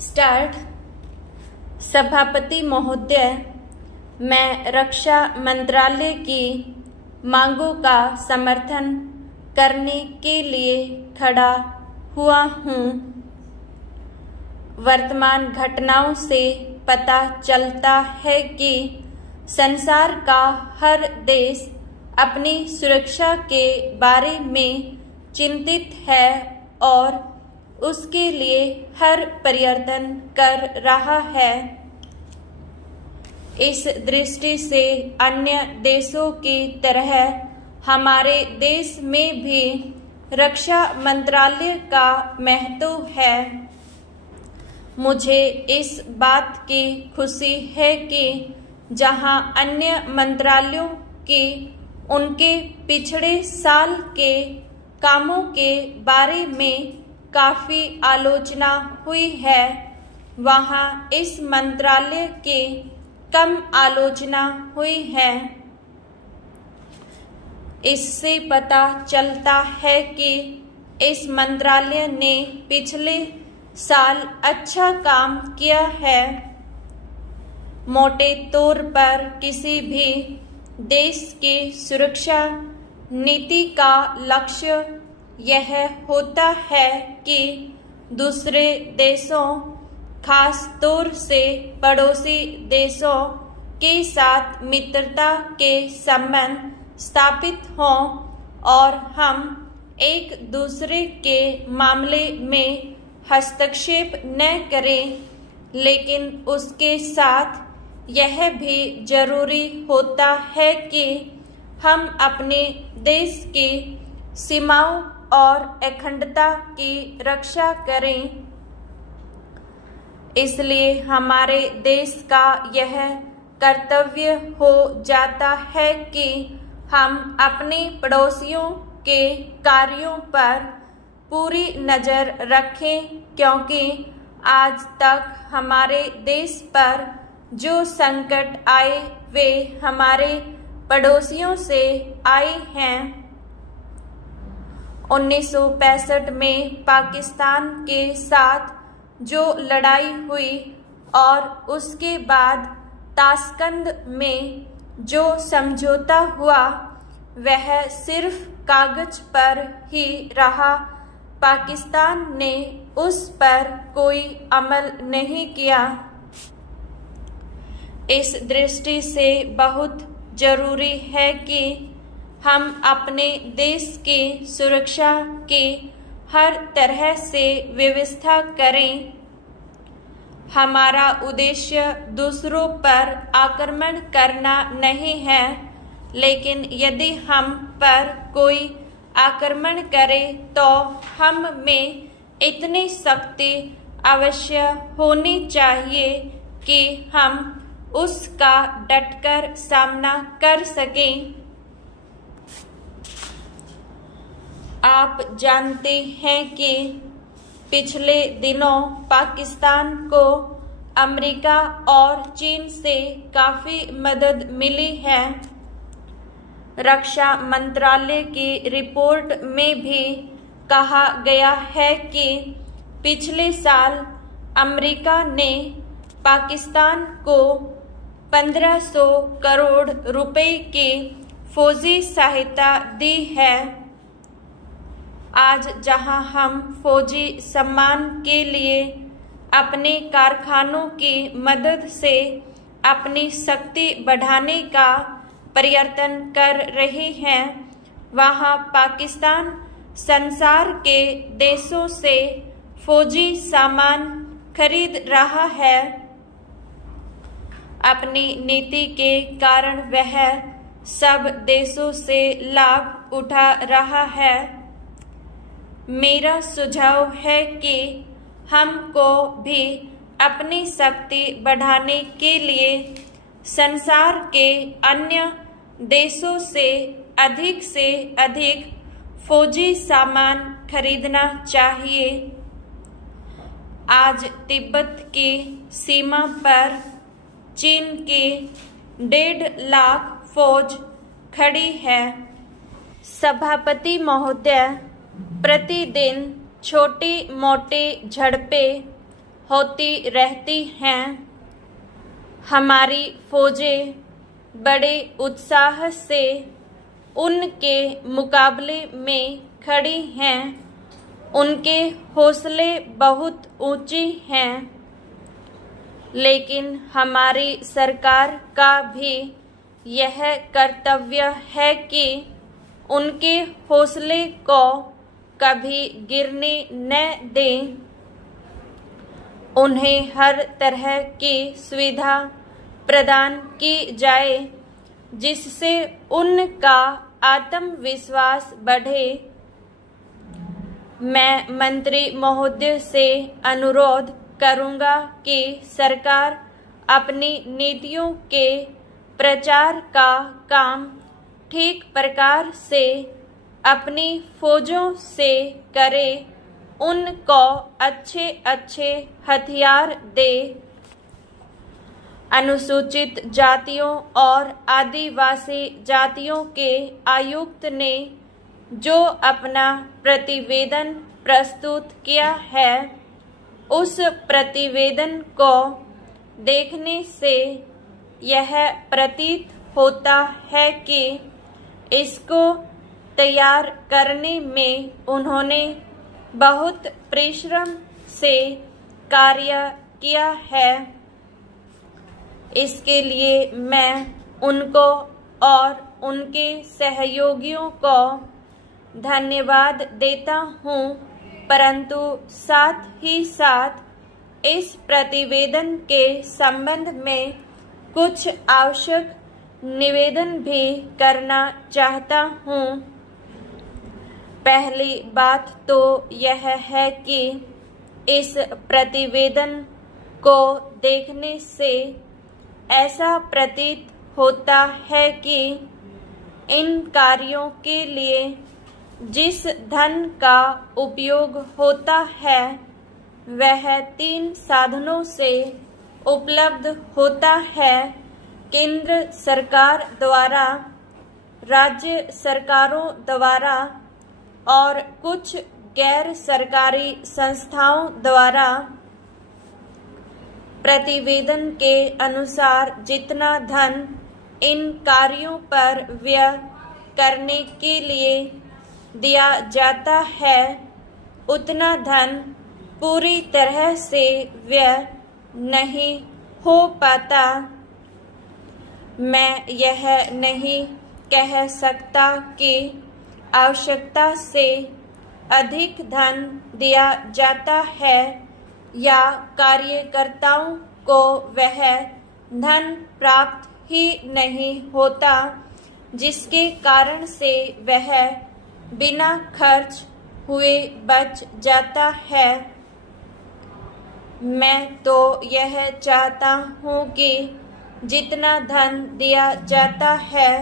Start. सभापति महोदय, मैं रक्षा मंत्रालय की मांगों का समर्थन करने के लिए खड़ा हुआ हूँ। वर्तमान घटनाओं से पता चलता है कि संसार का हर देश अपनी सुरक्षा के बारे में चिंतित है और उसके लिए हर प्रयत्न कर रहा है। इस दृष्टि से अन्य देशों की तरह हमारे देश में भी रक्षा मंत्रालय का महत्व है। मुझे इस बात की खुशी है कि जहां अन्य मंत्रालयों की उनके पिछड़े साल के कामों के बारे में काफी आलोचना हुई है, वहां इस मंत्रालय की कम आलोचना हुई है। इससे पता चलता है कि इस मंत्रालय ने पिछले साल अच्छा काम किया है। मोटे तौर पर किसी भी देश की सुरक्षा नीति का लक्ष्य यह होता है कि दूसरे देशों, खास तौर से पड़ोसी देशों के साथ मित्रता के संबंध स्थापित हों और हम एक दूसरे के मामले में हस्तक्षेप न करें, लेकिन उसके साथ यह भी जरूरी होता है कि हम अपने देश की सीमाओं और अखंडता की रक्षा करें। इसलिए हमारे देश का यह कर्तव्य हो जाता है कि हम अपने पड़ोसियों के कार्यों पर पूरी नजर रखें, क्योंकि आज तक हमारे देश पर जो संकट आए वे हमारे पड़ोसियों से आए हैं। 1965 में पाकिस्तान के साथ जो लड़ाई हुई और उसके बाद ताशकंद में जो समझौता हुआ वह सिर्फ कागज पर ही रहा। पाकिस्तान ने उस पर कोई अमल नहीं किया। इस दृष्टि से बहुत जरूरी है कि हम अपने देश की सुरक्षा की हर तरह से व्यवस्था करें। हमारा उद्देश्य दूसरों पर आक्रमण करना नहीं है, लेकिन यदि हम पर कोई आक्रमण करे तो हम में इतनी शक्ति अवश्य होनी चाहिए कि हम उसका डटकर सामना कर सकें। आप जानते हैं कि पिछले दिनों पाकिस्तान को अमेरिका और चीन से काफी मदद मिली है। रक्षा मंत्रालय की रिपोर्ट में भी कहा गया है कि पिछले साल अमेरिका ने पाकिस्तान को 1500 करोड़ रुपए की फौजी सहायता दी है। आज जहां हम फौजी सम्मान के लिए अपने कारखानों की मदद से अपनी शक्ति बढ़ाने का प्रयत्न कर रहे हैं, वहां पाकिस्तान संसार के देशों से फौजी सामान खरीद रहा है। अपनी नीति के कारण वह सब देशों से लाभ उठा रहा है। मेरा सुझाव है कि हमको भी अपनी शक्ति बढ़ाने के लिए संसार के अन्य देशों से अधिक फौजी सामान खरीदना चाहिए। आज तिब्बत की सीमा पर चीन की 1.5 लाख फौज खड़ी है। सभापति महोदय, प्रतिदिन छोटी मोटी झड़पें होती रहती हैं। हमारी फौजें बड़े उत्साह से उनके मुकाबले में खड़ी हैं। उनके हौसले बहुत ऊंचे हैं, लेकिन हमारी सरकार का भी यह कर्तव्य है कि उनके हौसले को कभी गिरने न दें। उन्हें हर तरह की सुविधा प्रदान की जाए जिससे उनका आत्मविश्वास बढ़े। मैं मंत्री महोदय से अनुरोध करूंगा कि सरकार अपनी नीतियों के प्रचार का काम ठीक प्रकार से अपनी फौजों से करे, उनको अच्छे अच्छे हथियार दे। अनुसूचित जातियों और आदिवासी जातियों के आयुक्त ने जो अपना प्रतिवेदन प्रस्तुत किया है, उस प्रतिवेदन को देखने से यह प्रतीत होता है कि इसको तैयार करने में उन्होंने बहुत परिश्रम से कार्य किया है। इसके लिए मैं उनको और उनके सहयोगियों को धन्यवाद देता हूँ, परंतु साथ ही साथ इस प्रतिवेदन के संबंध में कुछ आवश्यक निवेदन भी करना चाहता हूँ। पहली बात तो यह है कि इस प्रतिवेदन को देखने से ऐसा प्रतीत होता है कि इन कार्यों के लिए जिस धन का उपयोग होता है वह 3 साधनों से उपलब्ध होता है। केंद्र सरकार द्वारा, राज्य सरकारों द्वारा और कुछ गैर सरकारी संस्थाओं द्वारा। प्रतिवेदन के अनुसार जितना धन इन कार्यों पर व्यय करने के लिए दिया जाता है, उतना धन पूरी तरह से व्यय नहीं हो पाता। मैं यह नहीं कह सकता कि आवश्यकता से अधिक धन दिया जाता है या कार्यकर्ताओं को वह धन प्राप्त ही नहीं होता, जिसके कारण से वह बिना खर्च हुए बच जाता है। मैं तो यह चाहता हूँ कि जितना धन दिया जाता है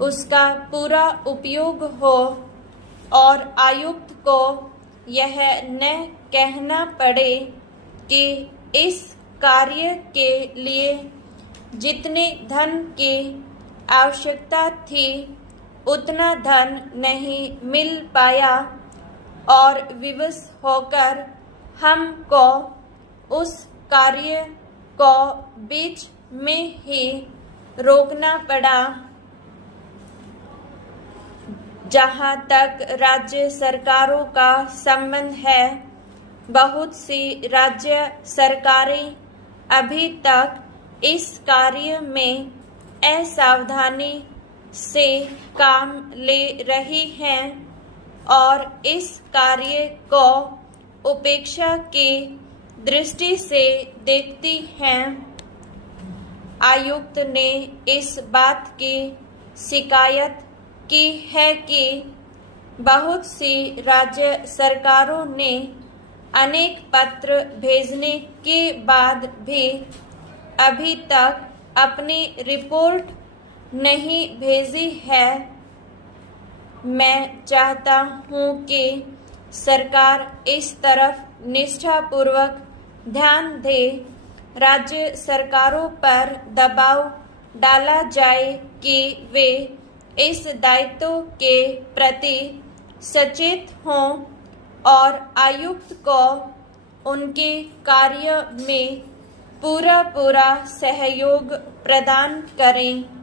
उसका पूरा उपयोग हो और आयुक्त को यह न कहना पड़े कि इस कार्य के लिए जितने धन की आवश्यकता थी उतना धन नहीं मिल पाया और विवश होकर हमको उस कार्य को बीच में ही रोकना पड़ा। जहाँ तक राज्य सरकारों का संबंध है, बहुत सी राज्य सरकारें अभी तक इस कार्य में असावधानी से काम ले रही हैं और इस कार्य को उपेक्षा की दृष्टि से देखती हैं। आयुक्त ने इस बात की शिकायत की है कि बहुत सी राज्य सरकारों ने अनेक पत्र भेजने के बाद भी अभी तक अपनी रिपोर्ट नहीं भेजी है। मैं चाहता हूँ कि सरकार इस तरफ निष्ठापूर्वक ध्यान दे। राज्य सरकारों पर दबाव डाला जाए कि वे इस दायित्व के प्रति सचेत हों और आयुक्त को उनके कार्य में पूरा सहयोग प्रदान करें।